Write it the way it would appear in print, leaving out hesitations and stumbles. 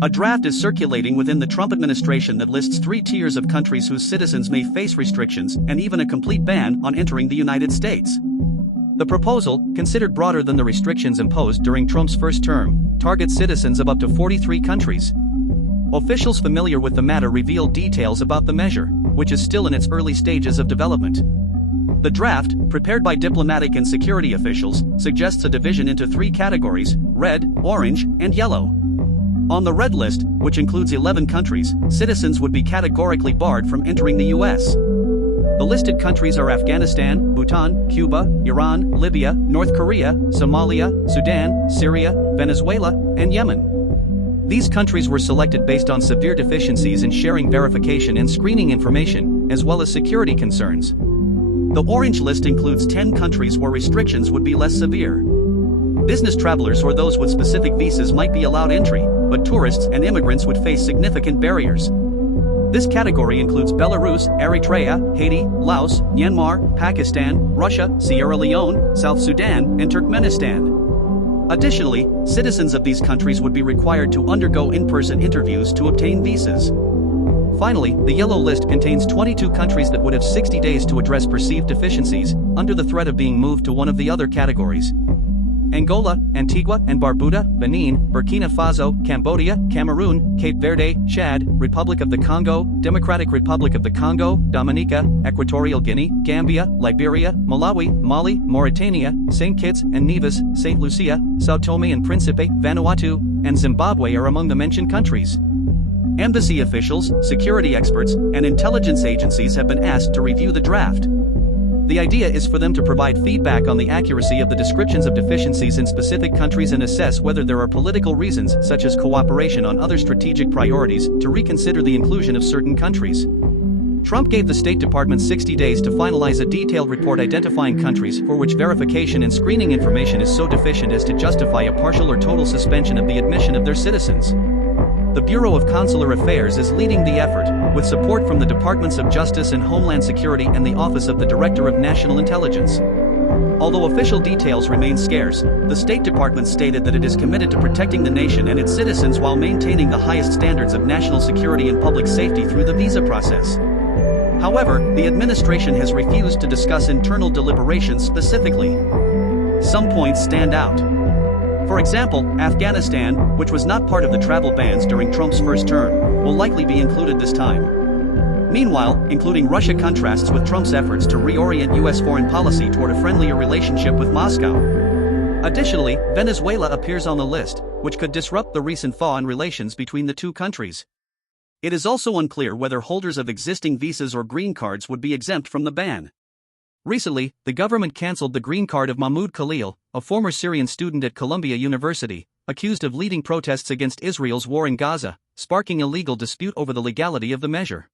A draft is circulating within the Trump administration that lists 3 tiers of countries whose citizens may face restrictions and even a complete ban on entering the United States. The proposal, considered broader than the restrictions imposed during Trump's first term, targets citizens of up to 43 countries. Officials familiar with the matter revealed details about the measure, which is still in its early stages of development. The draft, prepared by diplomatic and security officials, suggests a division into 3 categories: red, orange, and yellow. On the red list, which includes 11 countries, citizens would be categorically barred from entering the U.S. The listed countries are Afghanistan, Bhutan, Cuba, Iran, Libya, North Korea, Somalia, Sudan, Syria, Venezuela, and Yemen. These countries were selected based on severe deficiencies in sharing verification and screening information, as well as security concerns. The orange list includes 10 countries where restrictions would be less severe. Business travelers or those with specific visas might be allowed entry, but tourists and immigrants would face significant barriers. This category includes Belarus, Eritrea, Haiti, Laos, Myanmar, Pakistan, Russia, Sierra Leone, South Sudan, and Turkmenistan. Additionally, citizens of these countries would be required to undergo in-person interviews to obtain visas. Finally, the yellow list contains 22 countries that would have 60 days to address perceived deficiencies, under the threat of being moved to one of the other categories. Angola, Antigua and Barbuda, Benin, Burkina Faso, Cambodia, Cameroon, Cape Verde, Chad, Republic of the Congo, Democratic Republic of the Congo, Dominica, Equatorial Guinea, Gambia, Liberia, Malawi, Mali, Mauritania, St. Kitts and Nevis, St. Lucia, São Tomé and Príncipe, Vanuatu, and Zimbabwe are among the mentioned countries. Embassy officials, security experts, and intelligence agencies have been asked to review the draft. The idea is for them to provide feedback on the accuracy of the descriptions of deficiencies in specific countries and assess whether there are political reasons, such as cooperation on other strategic priorities, to reconsider the inclusion of certain countries. Trump gave the State Department 60 days to finalize a detailed report identifying countries for which verification and screening information is so deficient as to justify a partial or total suspension of the admission of their citizens. The Bureau of Consular Affairs is leading the effort, with support from the Departments of Justice and Homeland Security and the Office of the Director of National Intelligence. Although official details remain scarce, the State Department stated that it is committed to protecting the nation and its citizens while maintaining the highest standards of national security and public safety through the visa process. However, the administration has refused to discuss internal deliberations specifically. Some points stand out. For example, Afghanistan, which was not part of the travel bans during Trump's first term, will likely be included this time. Meanwhile, including Russia contrasts with Trump's efforts to reorient U.S. foreign policy toward a friendlier relationship with Moscow. Additionally, Venezuela appears on the list, which could disrupt the recent thaw in relations between the two countries. It is also unclear whether holders of existing visas or green cards would be exempt from the ban. Recently, the government canceled the green card of Mahmoud Khalil, a former Syrian student at Columbia University, accused of leading protests against Israel's war in Gaza, sparking a legal dispute over the legality of the measure.